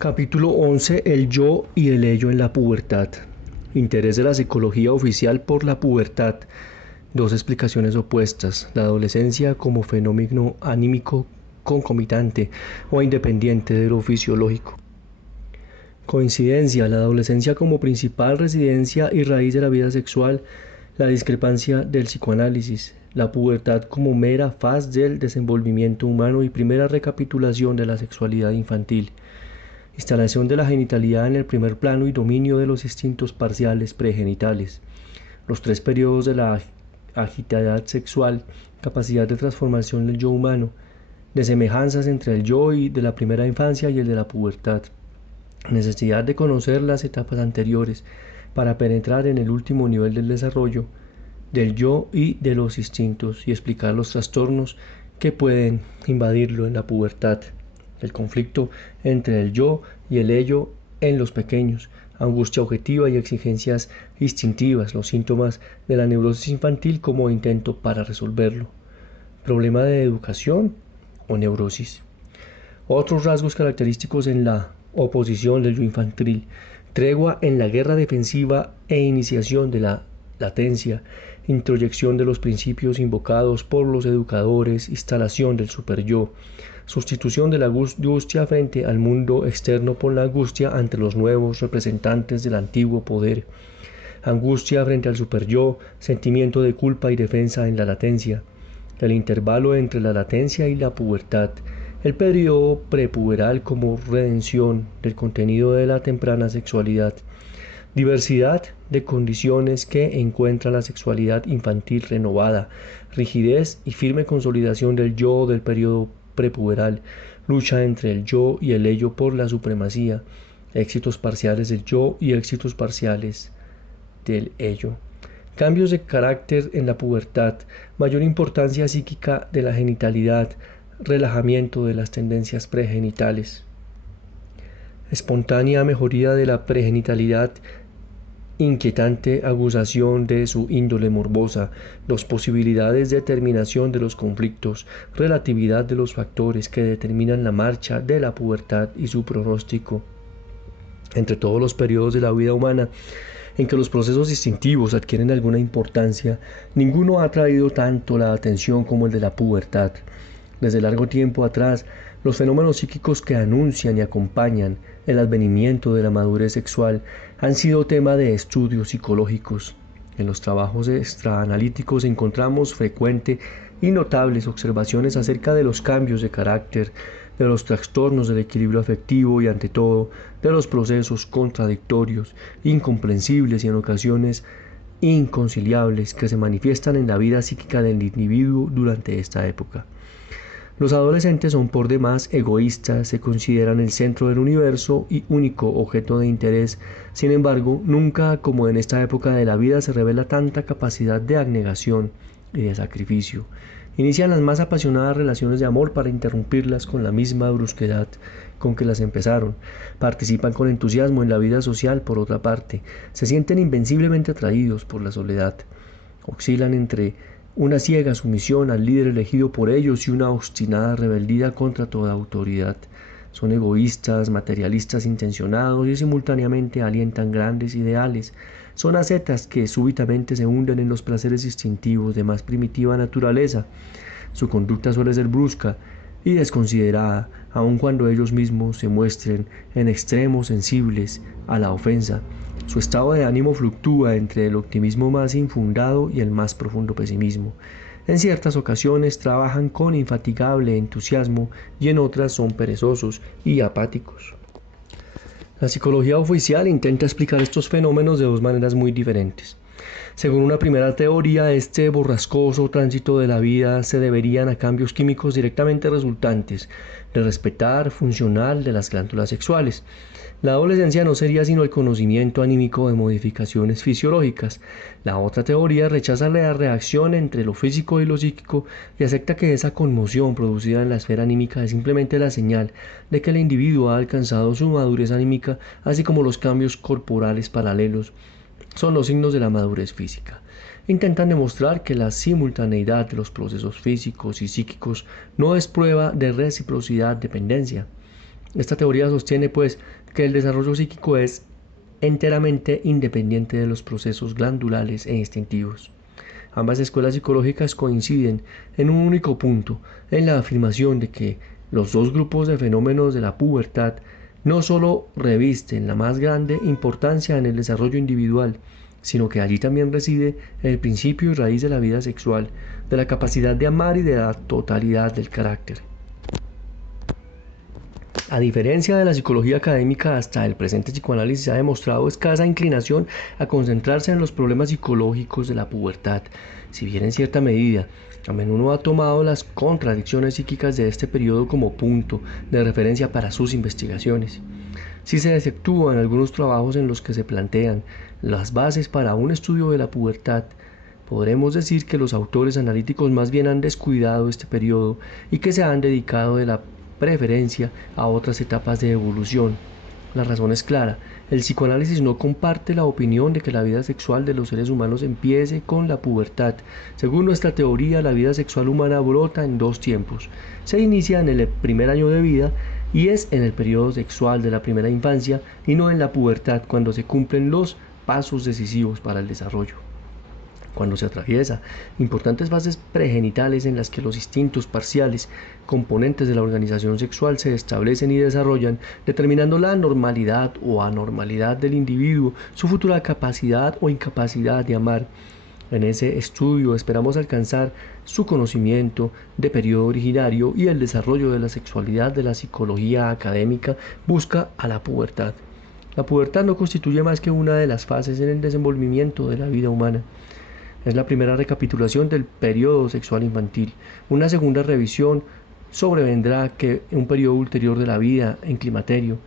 Capítulo 11. El yo y el ello en la pubertad. Interés de la psicología oficial por la pubertad. Dos explicaciones opuestas. La adolescencia como fenómeno anímico concomitante o independiente de lo fisiológico. Coincidencia. La adolescencia como principal residencia y raíz de la vida sexual. La discrepancia del psicoanálisis. La pubertad como mera faz del desenvolvimiento humano y primera recapitulación de la sexualidad infantil. Instalación de la genitalidad en el primer plano y dominio de los instintos parciales pregenitales. Los tres periodos de la agitidad sexual, capacidad de transformación del yo humano, de semejanzas entre el yo y de la primera infancia y el de la pubertad. Necesidad de conocer las etapas anteriores para penetrar en el último nivel del desarrollo del yo y de los instintos y explicar los trastornos que pueden invadirlo en la pubertad. El conflicto entre el yo y el ello en los pequeños, angustia objetiva y exigencias instintivas, los síntomas de la neurosis infantil como intento para resolverlo. Problema de educación o neurosis. Otros rasgos característicos en la oposición del yo infantil: tregua en la guerra defensiva e iniciación de la latencia, introyección de los principios invocados por los educadores, instalación del superyo, sustitución de la angustia frente al mundo externo por la angustia ante los nuevos representantes del antiguo poder, angustia frente al superyo, sentimiento de culpa y defensa en la latencia, el intervalo entre la latencia y la pubertad, el periodo prepuberal como redención del contenido de la temprana sexualidad, diversidad de condiciones que encuentra la sexualidad infantil renovada, rigidez y firme consolidación del yo del periodo prepuberal, lucha entre el yo y el ello por la supremacía, éxitos parciales del yo y éxitos parciales del ello. Cambios de carácter en la pubertad, mayor importancia psíquica de la genitalidad, relajamiento de las tendencias pregenitales. Espontánea mejoría de la pregenitalidad, inquietante aguzación de su índole morbosa, dos posibilidades de terminación de los conflictos, relatividad de los factores que determinan la marcha de la pubertad y su pronóstico. Entre todos los periodos de la vida humana en que los procesos instintivos adquieren alguna importancia, ninguno ha atraído tanto la atención como el de la pubertad. Desde largo tiempo atrás, los fenómenos psíquicos que anuncian y acompañan el advenimiento de la madurez sexual han sido tema de estudios psicológicos. En los trabajos extraanalíticos encontramos frecuentes y notables observaciones acerca de los cambios de carácter, de los trastornos del equilibrio afectivo y, ante todo, de los procesos contradictorios, incomprensibles y en ocasiones inconciliables que se manifiestan en la vida psíquica del individuo durante esta época. Los adolescentes son por demás egoístas, se consideran el centro del universo y único objeto de interés. Sin embargo, nunca como en esta época de la vida se revela tanta capacidad de abnegación y de sacrificio. Inician las más apasionadas relaciones de amor para interrumpirlas con la misma brusquedad con que las empezaron. Participan con entusiasmo en la vida social por otra parte. Se sienten invenciblemente atraídos por la soledad. Oscilan entre una ciega sumisión al líder elegido por ellos y una obstinada rebeldía contra toda autoridad. Son egoístas, materialistas intencionados y simultáneamente alientan grandes ideales. Son ascetas que súbitamente se hunden en los placeres instintivos de más primitiva naturaleza. Su conducta suele ser brusca y desconsiderada, aun cuando ellos mismos se muestren en extremo sensibles a la ofensa. Su estado de ánimo fluctúa entre el optimismo más infundado y el más profundo pesimismo. En ciertas ocasiones trabajan con infatigable entusiasmo y en otras son perezosos y apáticos. La psicología oficial intenta explicar estos fenómenos de dos maneras muy diferentes. Según una primera teoría, este borrascoso tránsito de la vida se deberían a cambios químicos directamente resultantes del despertar funcional de las glándulas sexuales. La adolescencia no sería sino el conocimiento anímico de modificaciones fisiológicas. La otra teoría rechaza la reacción entre lo físico y lo psíquico y acepta que esa conmoción producida en la esfera anímica es simplemente la señal de que el individuo ha alcanzado su madurez anímica, así como los cambios corporales paralelos son los signos de la madurez física. Intentan demostrar que la simultaneidad de los procesos físicos y psíquicos no es prueba de reciprocidad dependencia. Esta teoría sostiene, pues, que el desarrollo psíquico es enteramente independiente de los procesos glandulares e instintivos. Ambas escuelas psicológicas coinciden en un único punto, en la afirmación de que los dos grupos de fenómenos de la pubertad no solo revisten la más grande importancia en el desarrollo individual, sino que allí también reside el principio y raíz de la vida sexual, de la capacidad de amar y de la totalidad del carácter. A diferencia de la psicología académica, hasta el presente psicoanálisis ha demostrado escasa inclinación a concentrarse en los problemas psicológicos de la pubertad, si bien en cierta medida, a menudo ha tomado las contradicciones psíquicas de este periodo como punto de referencia para sus investigaciones. Si se efectúan algunos trabajos en los que se plantean las bases para un estudio de la pubertad, podremos decir que los autores analíticos más bien han descuidado este periodo y que se han dedicado de la preferencia a otras etapas de evolución. La razón es clara, el psicoanálisis no comparte la opinión de que la vida sexual de los seres humanos empiece con la pubertad. Según nuestra teoría, la vida sexual humana brota en dos tiempos. Se inicia en el primer año de vida y es en el periodo sexual de la primera infancia y no en la pubertad, cuando se cumplen los pasos decisivos para el desarrollo. Cuando se atraviesa importantes fases pregenitales en las que los instintos parciales, componentes de la organización sexual, se establecen y desarrollan, determinando la normalidad o anormalidad del individuo, su futura capacidad o incapacidad de amar. En ese estudio esperamos alcanzar su conocimiento de periodo originario, y el desarrollo de la sexualidad de la psicología académica busca a la pubertad. La pubertad no constituye más que una de las fases en el desenvolvimiento de la vida humana. Es la primera recapitulación del periodo sexual infantil. Una segunda revisión sobrevendrá que un periodo ulterior de la vida en climaterio.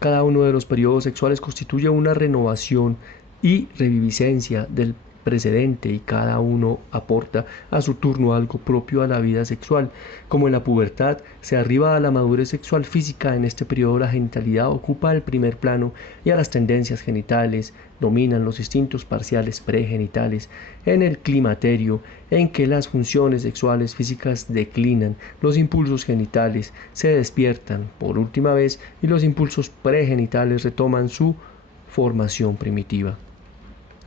Cada uno de los periodos sexuales constituye una renovación y reviviscencia del precedente, y cada uno aporta a su turno algo propio a la vida sexual. Como en la pubertad se arriba a la madurez sexual física, en este periodo la genitalidad ocupa el primer plano y a las tendencias genitales dominan los instintos parciales pregenitales. En el climaterio, en que las funciones sexuales físicas declinan, los impulsos genitales se despiertan por última vez y los impulsos pregenitales retoman su formación primitiva.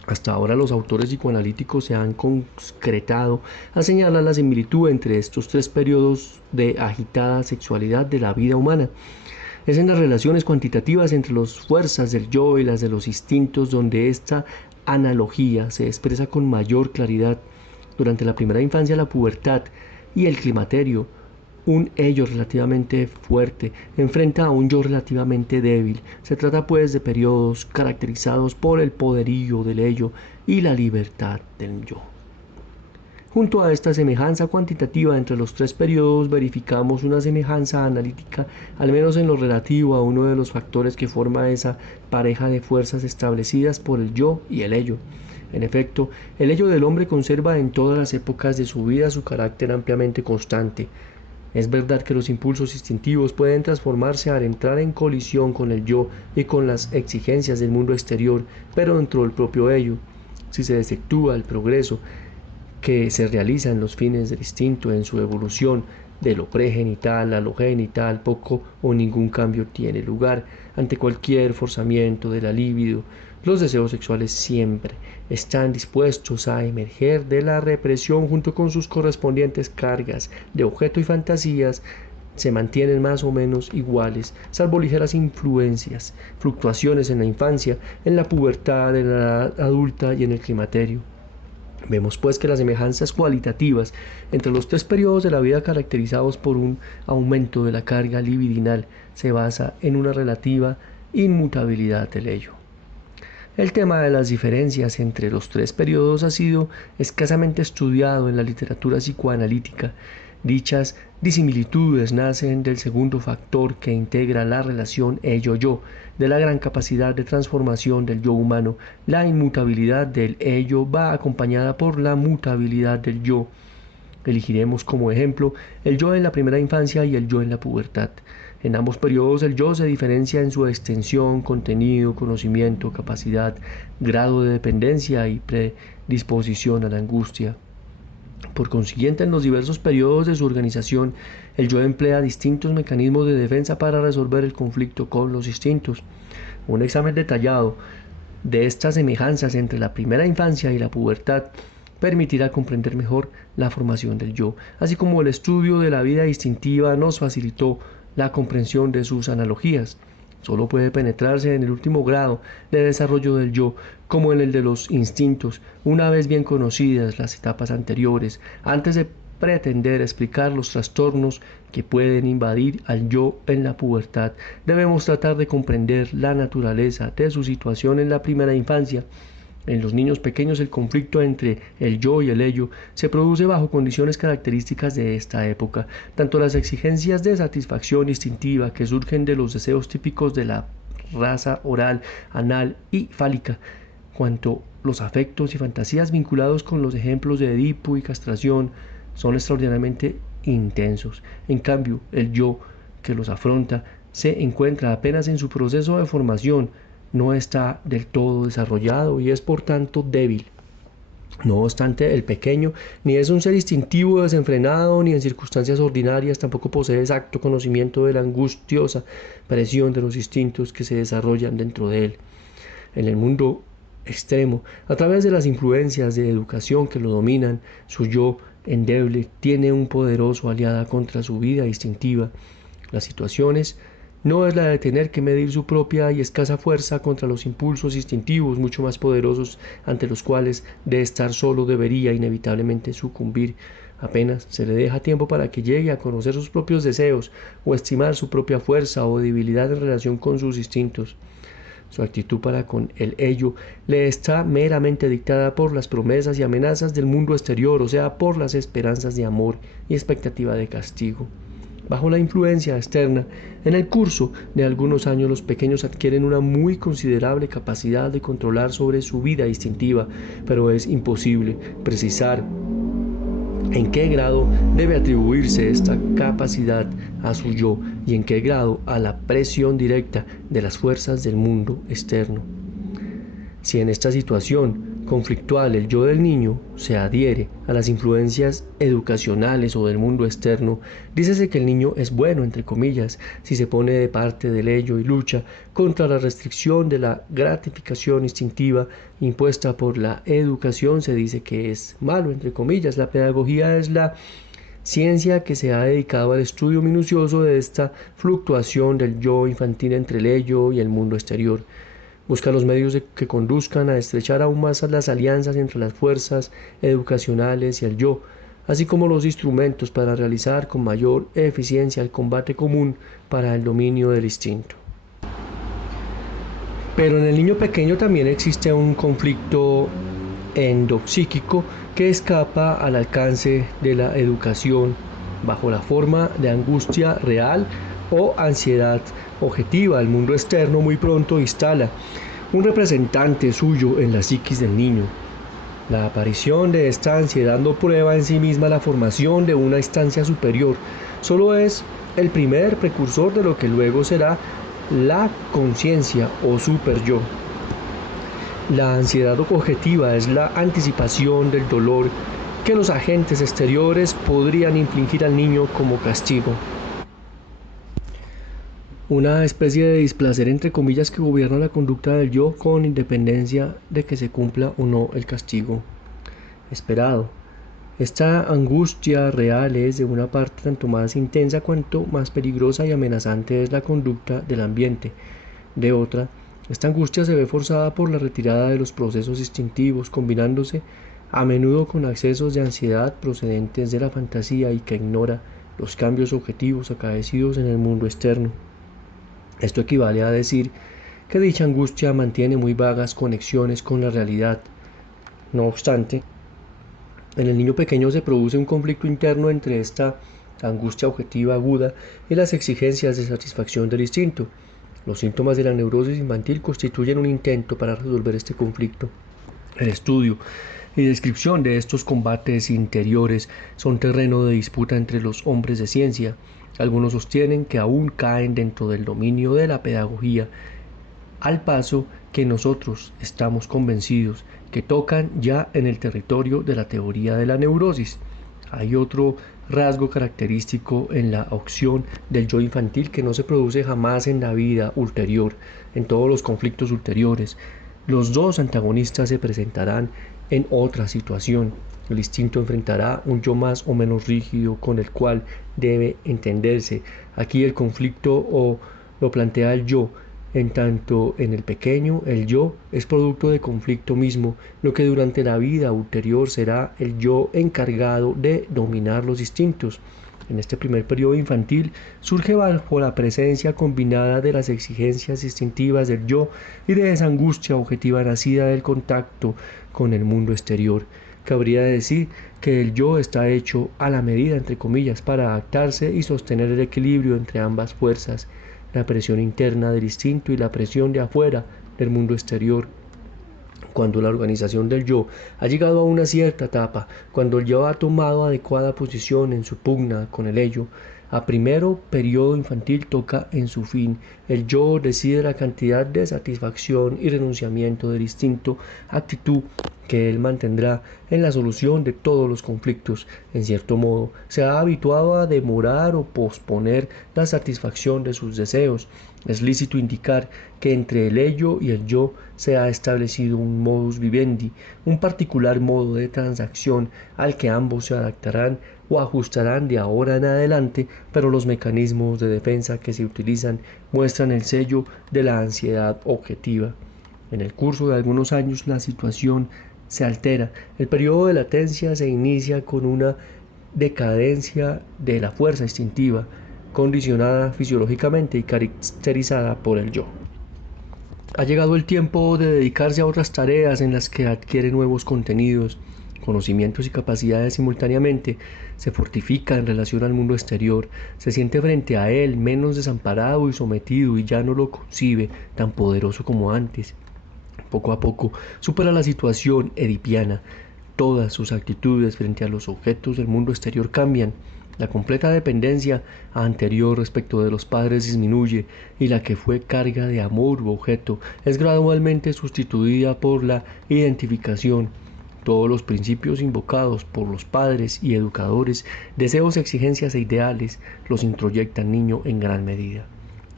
Hasta ahora los autores psicoanalíticos se han concretado a señalar la similitud entre estos tres periodos de agitada sexualidad de la vida humana. Es en las relaciones cuantitativas entre las fuerzas del yo y las de los instintos donde esta analogía se expresa con mayor claridad. Durante la primera infancia, la pubertad y el climaterio, un ello relativamente fuerte enfrenta a un yo relativamente débil. Se trata pues de periodos caracterizados por el poderío del ello y la libertad del yo. Junto a esta semejanza cuantitativa entre los tres periodos, verificamos una semejanza analítica, al menos en lo relativo a uno de los factores que forma esa pareja de fuerzas establecidas por el yo y el ello. En efecto, el ello del hombre conserva en todas las épocas de su vida su carácter ampliamente constante. Es verdad que los impulsos instintivos pueden transformarse al entrar en colisión con el yo y con las exigencias del mundo exterior, pero dentro del propio ello, si se desactúa el progreso que se realiza en los fines del instinto en su evolución de lo pregenital a lo genital, poco o ningún cambio tiene lugar. Ante cualquier forzamiento de la libido, los deseos sexuales siempre están dispuestos a emerger de la represión junto con sus correspondientes cargas de objeto y fantasías. Se mantienen más o menos iguales, salvo ligeras fluctuaciones en la infancia, en la pubertad, en la edad adulta y en el climaterio. Vemos pues que las semejanzas cualitativas entre los tres periodos de la vida, caracterizados por un aumento de la carga libidinal, se basa en una relativa inmutabilidad del ello. El tema de las diferencias entre los tres periodos ha sido escasamente estudiado en la literatura psicoanalítica. Dichas disimilitudes nacen del segundo factor que integra la relación ello-yo, de la gran capacidad de transformación del yo humano. La inmutabilidad del ello va acompañada por la mutabilidad del yo. Elegiremos como ejemplo el yo en la primera infancia y el yo en la pubertad. En ambos periodos el yo se diferencia en su extensión, contenido, conocimiento, capacidad, grado de dependencia y predisposición a la angustia. Por consiguiente, en los diversos periodos de su organización, el yo emplea distintos mecanismos de defensa para resolver el conflicto con los instintos. Un examen detallado de estas semejanzas entre la primera infancia y la pubertad permitirá comprender mejor la formación del yo, así como el estudio de la vida instintiva nos facilitó la comprensión de sus analogías. Solo puede penetrarse en el último grado de desarrollo del yo, como en el de los instintos, una vez bien conocidas las etapas anteriores, antes de pretender explicar los trastornos que pueden invadir al yo en la pubertad. Debemos tratar de comprender la naturaleza de su situación en la primera infancia. En los niños pequeños el conflicto entre el yo y el ello se produce bajo condiciones características de esta época. Tanto las exigencias de satisfacción instintiva que surgen de los deseos típicos de la raza oral, anal y fálica, cuanto los afectos y fantasías vinculados con los ejemplos de Edipo y castración son extraordinariamente intensos. En cambio, el yo que los afronta se encuentra apenas en su proceso de formación, no está del todo desarrollado y es por tanto débil. No obstante, el pequeño ni es un ser instintivo desenfrenado, ni en circunstancias ordinarias tampoco posee exacto conocimiento de la angustiosa presión de los instintos que se desarrollan dentro de él. En el mundo extremo, a través de las influencias de educación que lo dominan, su yo endeble tiene un poderoso aliada contra su vida instintiva. Las situaciones no es la de tener que medir su propia y escasa fuerza contra los impulsos instintivos mucho más poderosos ante los cuales de estar solo debería inevitablemente sucumbir. Apenas se le deja tiempo para que llegue a conocer sus propios deseos o estimar su propia fuerza o debilidad en relación con sus instintos. Su actitud para con el ello le está meramente dictada por las promesas y amenazas del mundo exterior, o sea, por las esperanzas de amor y expectativa de castigo. Bajo la influencia externa, en el curso de algunos años los pequeños adquieren una muy considerable capacidad de controlar sobre su vida instintiva, pero es imposible precisar en qué grado debe atribuirse esta capacidad a su yo y en qué grado a la presión directa de las fuerzas del mundo externo. Si en esta situación conflictual el yo del niño se adhiere a las influencias educacionales o del mundo externo, dícese que el niño es bueno, entre comillas. Si se pone de parte del ello y lucha contra la restricción de la gratificación instintiva impuesta por la educación, se dice que es malo, entre comillas. La pedagogía es la ciencia que se ha dedicado al estudio minucioso de esta fluctuación del yo infantil entre el ello y el mundo exterior. Busca los medios que conduzcan a estrechar aún más las alianzas entre las fuerzas educacionales y el yo, así como los instrumentos para realizar con mayor eficiencia el combate común para el dominio del instinto. Pero en el niño pequeño también existe un conflicto endopsíquico que escapa al alcance de la educación bajo la forma de angustia real o ansiedad objetiva. El mundo externo muy pronto instala un representante suyo en la psiquis del niño. La aparición de esta ansiedad no prueba en sí misma la formación de una instancia superior, solo es el primer precursor de lo que luego será la conciencia o superyo. La ansiedad objetiva es la anticipación del dolor que los agentes exteriores podrían infligir al niño como castigo. Una especie de displacer entre comillas que gobierna la conducta del yo con independencia de que se cumpla o no el castigo esperado. Esta angustia real es de una parte tanto más intensa cuanto más peligrosa y amenazante es la conducta del ambiente. De otra, esta angustia se ve forzada por la retirada de los procesos instintivos, combinándose a menudo con accesos de ansiedad procedentes de la fantasía y que ignora los cambios objetivos acaecidos en el mundo externo. Esto equivale a decir que dicha angustia mantiene muy vagas conexiones con la realidad. No obstante, en el niño pequeño se produce un conflicto interno entre esta angustia objetiva aguda y las exigencias de satisfacción del instinto. Los síntomas de la neurosis infantil constituyen un intento para resolver este conflicto. El estudio y descripción de estos combates interiores son terreno de disputa entre los hombres de ciencia. Algunos sostienen que aún caen dentro del dominio de la pedagogía, al paso que nosotros estamos convencidos que tocan ya en el territorio de la teoría de la neurosis. Hay otro rasgo característico en la opción del yo infantil que no se produce jamás en la vida ulterior, en todos los conflictos ulteriores. Los dos antagonistas se presentarán en otra situación. El instinto enfrentará un yo más o menos rígido con el cual debe entenderse. Aquí el conflicto lo plantea el yo. En tanto, en el pequeño, el yo es producto de conflicto mismo, lo que durante la vida ulterior será el yo encargado de dominar los instintos. En este primer periodo infantil surge bajo la presencia combinada de las exigencias instintivas del yo y de esa angustia objetiva nacida del contacto con el mundo exterior. Cabría decir que el yo está hecho a la medida, entre comillas, para adaptarse y sostener el equilibrio entre ambas fuerzas, la presión interna del instinto y la presión de afuera del mundo exterior. Cuando la organización del yo ha llegado a una cierta etapa, cuando el yo ha tomado adecuada posición en su pugna con el ello, a primero periodo infantil toca en su fin. El yo decide la cantidad de satisfacción y renunciamiento del instinto, actitud que él mantendrá en la solución de todos los conflictos. En cierto modo, se ha habituado a demorar o posponer la satisfacción de sus deseos. Es lícito indicar que entre el ello y el yo se ha establecido un modus vivendi, un particular modo de transacción al que ambos se adaptarán o ajustarán de ahora en adelante, pero los mecanismos de defensa que se utilizan muestran el sello de la ansiedad objetiva. En el curso de algunos años la situación se altera. El periodo de latencia se inicia con una decadencia de la fuerza instintiva, condicionada fisiológicamente y caracterizada por el yo. Ha llegado el tiempo de dedicarse a otras tareas en las que adquiere nuevos contenidos, conocimientos y capacidades simultáneamente, se fortifica en relación al mundo exterior, se siente frente a él menos desamparado y sometido y ya no lo concibe tan poderoso como antes. Poco a poco supera la situación edipiana. Todas sus actitudes frente a los objetos del mundo exterior cambian. La completa dependencia anterior respecto de los padres disminuye y la que fue carga de amor u objeto es gradualmente sustituida por la identificación. Todos los principios invocados por los padres y educadores, deseos, exigencias e ideales, los introyecta el niño en gran medida.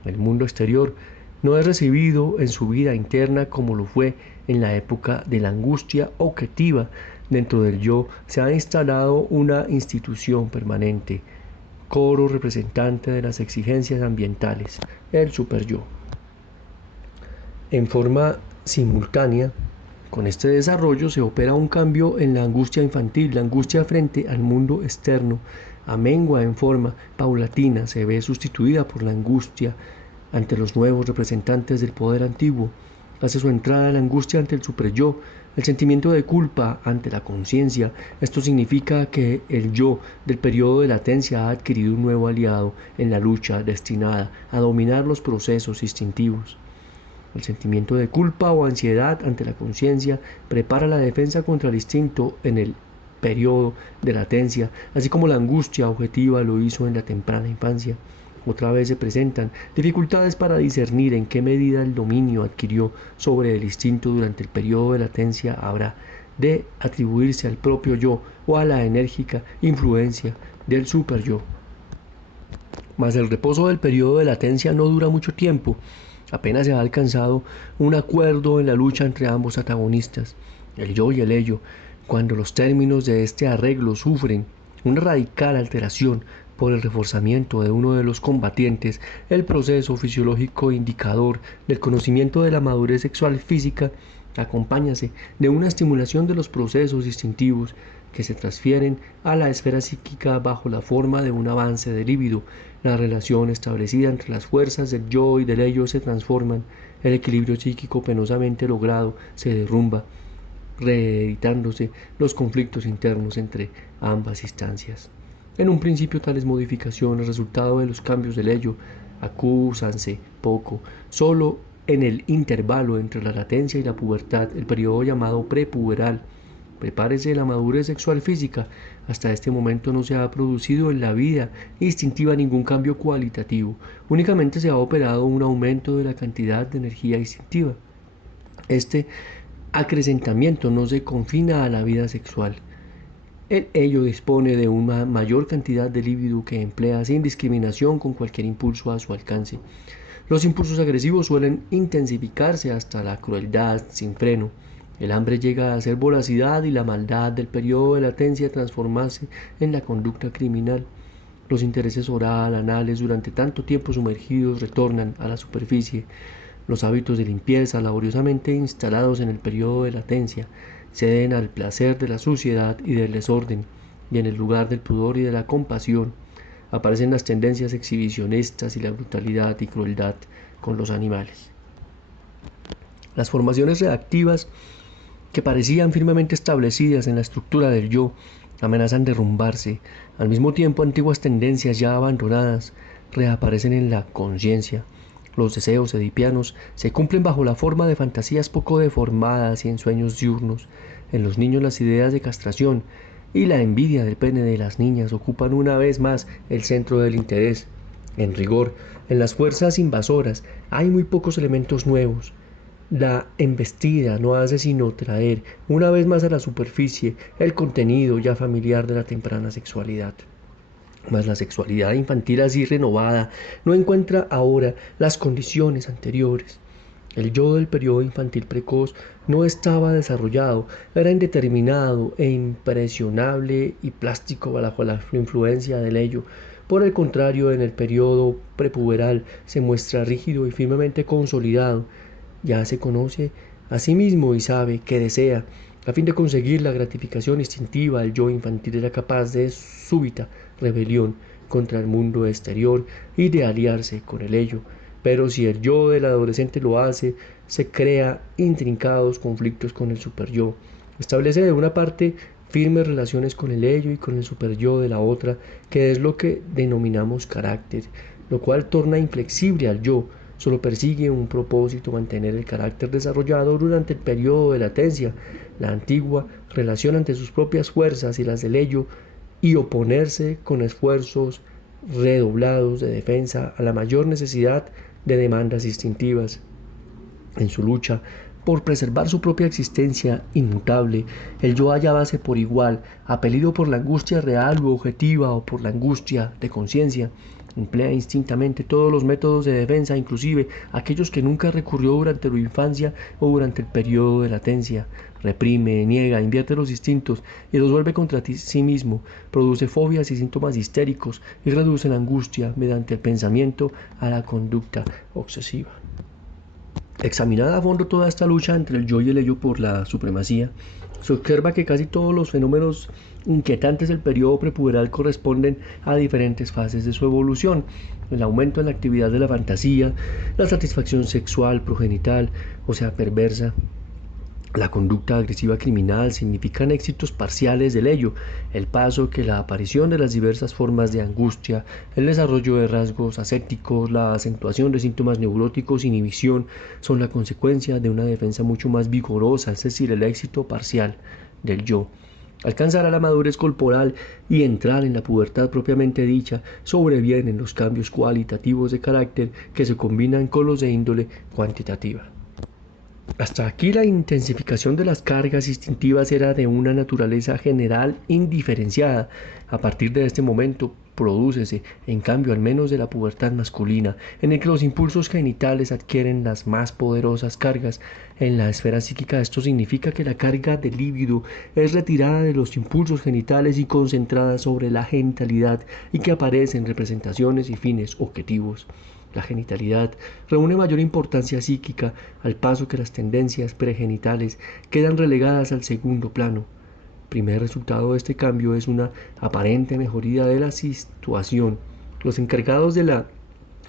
El mundo exterior no es recibido en su vida interna como lo fue en la época de la angustia objetiva. Dentro del yo se ha instalado una institución permanente, coro representante de las exigencias ambientales, el superyo. En forma simultánea con este desarrollo se opera un cambio en la angustia infantil. La angustia frente al mundo externo amengua en forma paulatina, se ve sustituida por la angustia ante los nuevos representantes del poder antiguo. Hace su entrada la angustia ante el superyo, el sentimiento de culpa ante la conciencia. Esto significa que el yo del periodo de latencia ha adquirido un nuevo aliado en la lucha destinada a dominar los procesos instintivos. El sentimiento de culpa o ansiedad ante la conciencia prepara la defensa contra el instinto en el periodo de latencia, así como la angustia objetiva lo hizo en la temprana infancia. Otra vez se presentan dificultades para discernir en qué medida el dominio adquirió sobre el instinto durante el periodo de latencia habrá de atribuirse al propio yo o a la enérgica influencia del superyo. Mas el reposo del periodo de latencia no dura mucho tiempo. Apenas se ha alcanzado un acuerdo en la lucha entre ambos antagonistas, el yo y el ello. Cuando los términos de este arreglo sufren una radical alteración por el reforzamiento de uno de los combatientes, el proceso fisiológico indicador del conocimiento de la madurez sexual física acompáñase de una estimulación de los procesos instintivos que se transfieren a la esfera psíquica bajo la forma de un avance de líbido. La relación establecida entre las fuerzas del yo y del ello se transforman, el equilibrio psíquico penosamente logrado se derrumba, reeditándose los conflictos internos entre ambas instancias. En un principio tales modificaciones, resultado de los cambios del ello, acúsanse poco, solo en el intervalo entre la latencia y la pubertad, el periodo llamado prepuberal. Prepárese la madurez sexual física. Hasta este momento no se ha producido en la vida instintiva ningún cambio cualitativo, únicamente se ha operado un aumento de la cantidad de energía instintiva. Este acrecentamiento no se confina a la vida sexual. El ello dispone de una mayor cantidad de líbido que emplea sin discriminación con cualquier impulso a su alcance. Los impulsos agresivos suelen intensificarse hasta la crueldad sin freno. El hambre llega a ser voracidad y la maldad del periodo de latencia transformarse en la conducta criminal. Los intereses oral, anales, durante tanto tiempo sumergidos, retornan a la superficie. Los hábitos de limpieza, laboriosamente instalados en el periodo de latencia, ceden al placer de la suciedad y del desorden, y en el lugar del pudor y de la compasión aparecen las tendencias exhibicionistas y la brutalidad y crueldad con los animales. Las formaciones reactivas que parecían firmemente establecidas en la estructura del yo amenazan derrumbarse. Al mismo tiempo, antiguas tendencias ya abandonadas reaparecen en la conciencia. Los deseos edipianos se cumplen bajo la forma de fantasías poco deformadas y en sueños diurnos. En los niños las ideas de castración y la envidia del pene de las niñas ocupan una vez más el centro del interés. En rigor, en las fuerzas invasoras hay muy pocos elementos nuevos. La embestida no hace sino traer una vez más a la superficie el contenido ya familiar de la temprana sexualidad. Mas la sexualidad infantil así renovada no encuentra ahora las condiciones anteriores. El yo del periodo infantil precoz no estaba desarrollado, era indeterminado e impresionable y plástico bajo la influencia del ello. Por el contrario, en el periodo prepuberal se muestra rígido y firmemente consolidado. Ya se conoce a sí mismo y sabe qué desea. A fin de conseguir la gratificación instintiva, el yo infantil era capaz de súbita rebelión contra el mundo exterior y de aliarse con el ello. Pero si el yo del adolescente lo hace, se crea intrincados conflictos con el superyo. Establece de una parte firmes relaciones con el ello y con el superyo de la otra, que es lo que denominamos carácter, lo cual torna inflexible al yo. Solo persigue un propósito: mantener el carácter desarrollado durante el periodo de latencia, la antigua relación ante sus propias fuerzas y las del ello, y oponerse con esfuerzos redoblados de defensa a la mayor necesidad de demandas instintivas. En su lucha por preservar su propia existencia inmutable, el yo hallábase por igual, apelido por la angustia real u objetiva o por la angustia de conciencia. Emplea instintamente todos los métodos de defensa, inclusive aquellos que nunca recurrió durante la infancia o durante el periodo de latencia. Reprime, niega, invierte los instintos y los vuelve contra sí mismo, produce fobias y síntomas histéricos y reduce la angustia mediante el pensamiento a la conducta obsesiva. Examinada a fondo toda esta lucha entre el yo y el ello por la supremacía, se observa que casi todos los fenómenos inquietantes del periodo prepuberal corresponden a diferentes fases de su evolución: el aumento en la actividad de la fantasía, la satisfacción sexual progenital, o sea, perversa, la conducta agresiva criminal. Significan éxitos parciales del ello, el paso que la aparición de las diversas formas de angustia, el desarrollo de rasgos ascéticos, la acentuación de síntomas neuróticos, inhibición, son la consecuencia de una defensa mucho más vigorosa, es decir, el éxito parcial del yo. Alcanzar a la madurez corporal y entrar en la pubertad propiamente dicha, sobrevienen los cambios cualitativos de carácter que se combinan con los de índole cuantitativa. Hasta aquí la intensificación de las cargas instintivas era de una naturaleza general indiferenciada. A partir de este momento prodúcese, en cambio, al menos de la pubertad masculina, en el que los impulsos genitales adquieren las más poderosas cargas. En la esfera psíquica esto significa que la carga de líbido es retirada de los impulsos genitales y concentrada sobre la genitalidad, y que aparecen representaciones y fines objetivos. La genitalidad reúne mayor importancia psíquica, al paso que las tendencias pregenitales quedan relegadas al segundo plano. Primer resultado de este cambio es una aparente mejoría de la situación. Los encargados de la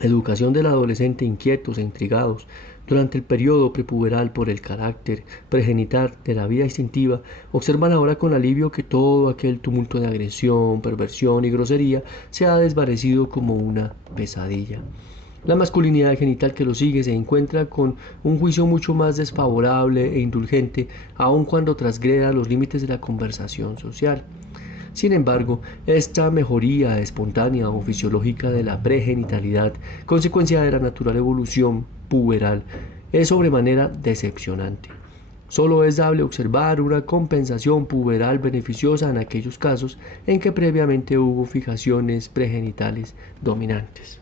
educación del adolescente, inquietos e intrigados durante el periodo prepuberal por el carácter pregenital de la vida instintiva, observan ahora con alivio que todo aquel tumulto de agresión, perversión y grosería se ha desvanecido como una pesadilla. La masculinidad genital que lo sigue se encuentra con un juicio mucho más desfavorable e indulgente, aun cuando transgreda los límites de la conversación social. Sin embargo, esta mejoría espontánea o fisiológica de la pregenitalidad, consecuencia de la natural evolución puberal, es sobremanera decepcionante. Solo es dable observar una compensación puberal beneficiosa en aquellos casos en que previamente hubo fijaciones pregenitales dominantes.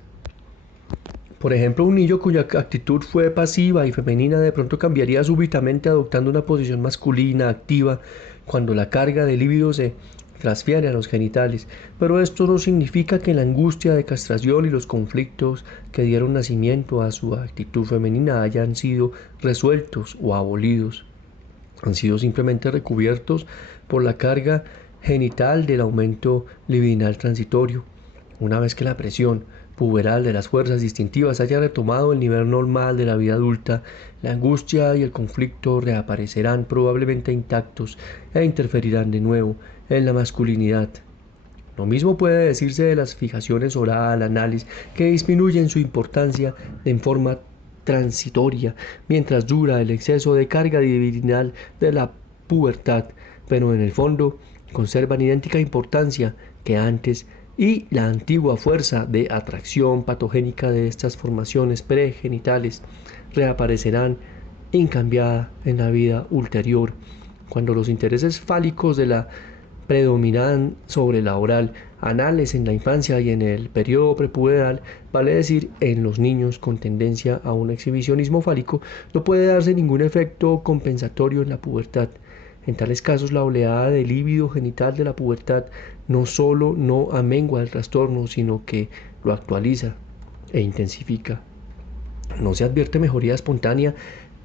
Por ejemplo, un niño cuya actitud fue pasiva y femenina de pronto cambiaría súbitamente adoptando una posición masculina activa cuando la carga de líbido se transfiere a los genitales, pero esto no significa que la angustia de castración y los conflictos que dieron nacimiento a su actitud femenina hayan sido resueltos o abolidos. Han sido simplemente recubiertos por la carga genital del aumento libidinal transitorio. Una vez que la presión puberal de las fuerzas distintivas haya retomado el nivel normal de la vida adulta, la angustia y el conflicto reaparecerán probablemente intactos e interferirán de nuevo en la masculinidad. Lo mismo puede decirse de las fijaciones oral, anales, que disminuyen su importancia en forma transitoria mientras dura el exceso de carga libidinal de la pubertad, pero en el fondo conservan idéntica importancia que antes, y la antigua fuerza de atracción patogénica de estas formaciones pregenitales reaparecerán incambiada en la vida ulterior, cuando los intereses fálicos de la predominan sobre la oral, anales en la infancia y en el periodo prepuberal, vale decir en los niños con tendencia a un exhibicionismo fálico, no puede darse ningún efecto compensatorio en la pubertad. En tales casos, la oleada de líbido genital de la pubertad no solo no amengua el trastorno, sino que lo actualiza e intensifica. No se advierte mejoría espontánea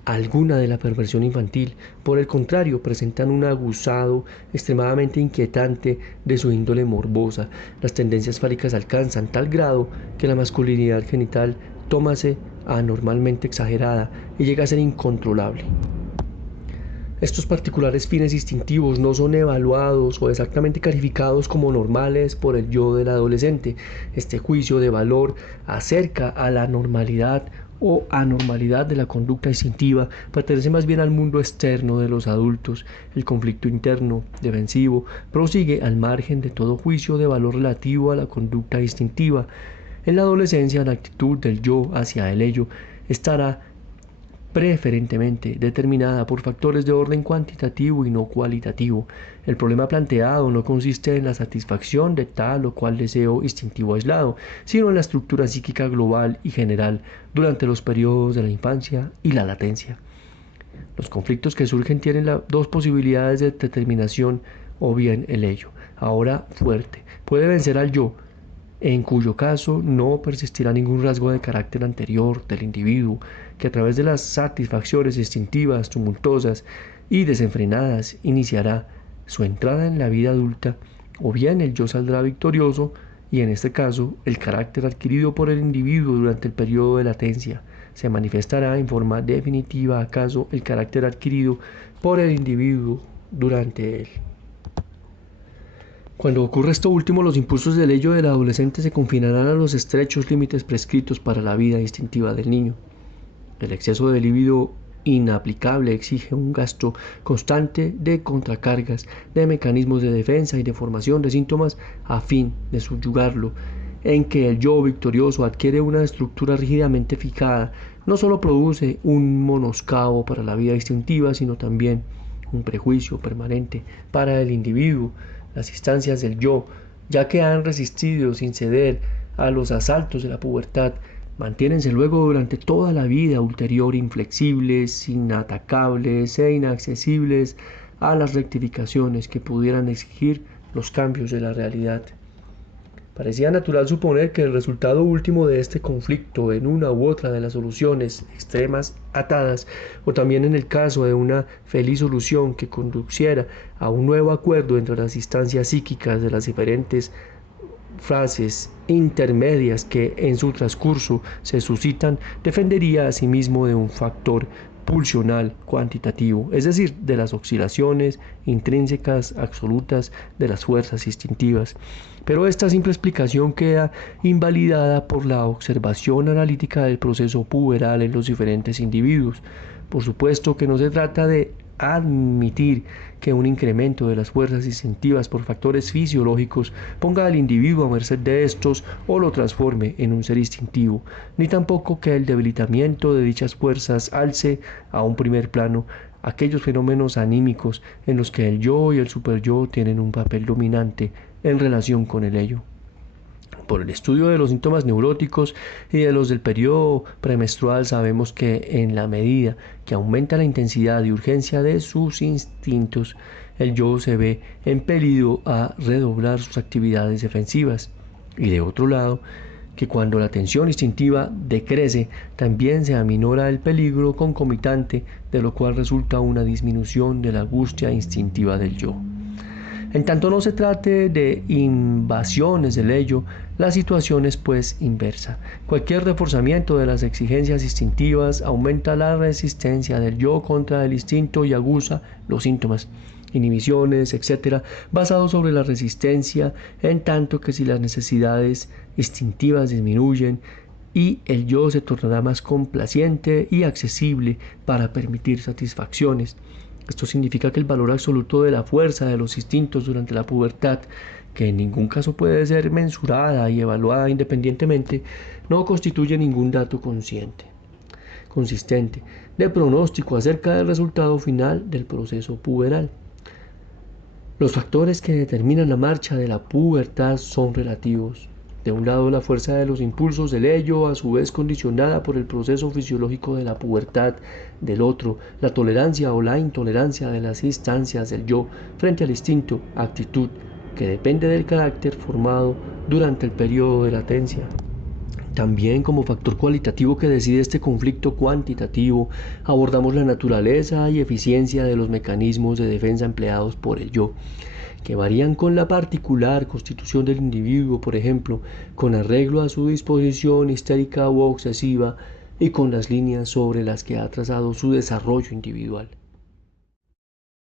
alguna de la perversión infantil, por el contrario, presentan un aguzado extremadamente inquietante de su índole morbosa. Las tendencias fálicas alcanzan tal grado que la masculinidad genital tómase anormalmente exagerada y llega a ser incontrolable. Estos particulares fines instintivos no son evaluados o exactamente calificados como normales por el yo del adolescente. Este juicio de valor acerca a la normalidad o anormalidad de la conducta instintiva pertenece más bien al mundo externo de los adultos. El conflicto interno, defensivo, prosigue al margen de todo juicio de valor relativo a la conducta instintiva. En la adolescencia, la actitud del yo hacia el ello estará preferentemente determinada por factores de orden cuantitativo y no cualitativo. El problema planteado no consiste en la satisfacción de tal o cual deseo instintivo aislado, sino en la estructura psíquica global y general durante los periodos de la infancia y la latencia. Los conflictos que surgen tienen dos posibilidades de determinación, o bien el ello, ahora fuerte, puede vencer al yo, en cuyo caso no persistirá ningún rasgo de carácter anterior del individuo, que a través de las satisfacciones instintivas, tumultuosas y desenfrenadas iniciará su entrada en la vida adulta, o bien el yo saldrá victorioso, y en este caso el carácter adquirido por el individuo durante el periodo de latencia se manifestará en forma definitiva, acaso el carácter adquirido por el individuo durante él. Cuando ocurre esto último, los impulsos del ello del adolescente se confinarán a los estrechos límites prescritos para la vida instintiva del niño. El exceso de líbido inaplicable exige un gasto constante de contracargas, de mecanismos de defensa y de formación de síntomas a fin de subyugarlo, en que el yo victorioso adquiere una estructura rígidamente fijada, no solo produce un monoscabo para la vida instintiva, sino también un prejuicio permanente para el individuo. Las instancias del yo, ya que han resistido sin ceder a los asaltos de la pubertad, mantiénense luego durante toda la vida ulterior inflexibles, inatacables e inaccesibles a las rectificaciones que pudieran exigir los cambios de la realidad. Parecía natural suponer que el resultado último de este conflicto en una u otra de las soluciones extremas atadas, o también en el caso de una feliz solución que conduciera a un nuevo acuerdo entre las instancias psíquicas de las diferentes fases intermedias que en su transcurso se suscitan, dependería asimismo de un factor pulsional cuantitativo, es decir, de las oscilaciones intrínsecas absolutas de las fuerzas instintivas. Pero esta simple explicación queda invalidada por la observación analítica del proceso puberal en los diferentes individuos. Por supuesto que no se trata de admitir que un incremento de las fuerzas instintivas por factores fisiológicos ponga al individuo a merced de estos o lo transforme en un ser instintivo, ni tampoco que el debilitamiento de dichas fuerzas alce a un primer plano aquellos fenómenos anímicos en los que el yo y el superyo tienen un papel dominante en relación con el ello. Por el estudio de los síntomas neuróticos y de los del periodo premenstrual sabemos que en la medida que aumenta la intensidad y urgencia de sus instintos, el yo se ve impelido a redoblar sus actividades defensivas. Y de otro lado, que cuando la tensión instintiva decrece, también se aminora el peligro concomitante, de lo cual resulta una disminución de la angustia instintiva del yo. En tanto no se trate de invasiones del ello, la situación es pues inversa. Cualquier reforzamiento de las exigencias instintivas aumenta la resistencia del yo contra el instinto y aguza los síntomas, inhibiciones, etc., basados sobre la resistencia, en tanto que si las necesidades instintivas disminuyen, y el yo se tornará más complaciente y accesible para permitir satisfacciones. Esto significa que el valor absoluto de la fuerza de los instintos durante la pubertad, que en ningún caso puede ser mensurada y evaluada independientemente, no constituye ningún dato consistente de pronóstico acerca del resultado final del proceso puberal. Los factores que determinan la marcha de la pubertad son relativos. De un lado, la fuerza de los impulsos del ello, a su vez condicionada por el proceso fisiológico de la pubertad. Del otro, la tolerancia o la intolerancia de las instancias del yo frente al instinto, actitud que depende del carácter formado durante el periodo de latencia. También como factor cualitativo que decide este conflicto cuantitativo, abordamos la naturaleza y eficiencia de los mecanismos de defensa empleados por el yo, que varían con la particular constitución del individuo, por ejemplo, con arreglo a su disposición histérica u obsesiva y con las líneas sobre las que ha trazado su desarrollo individual.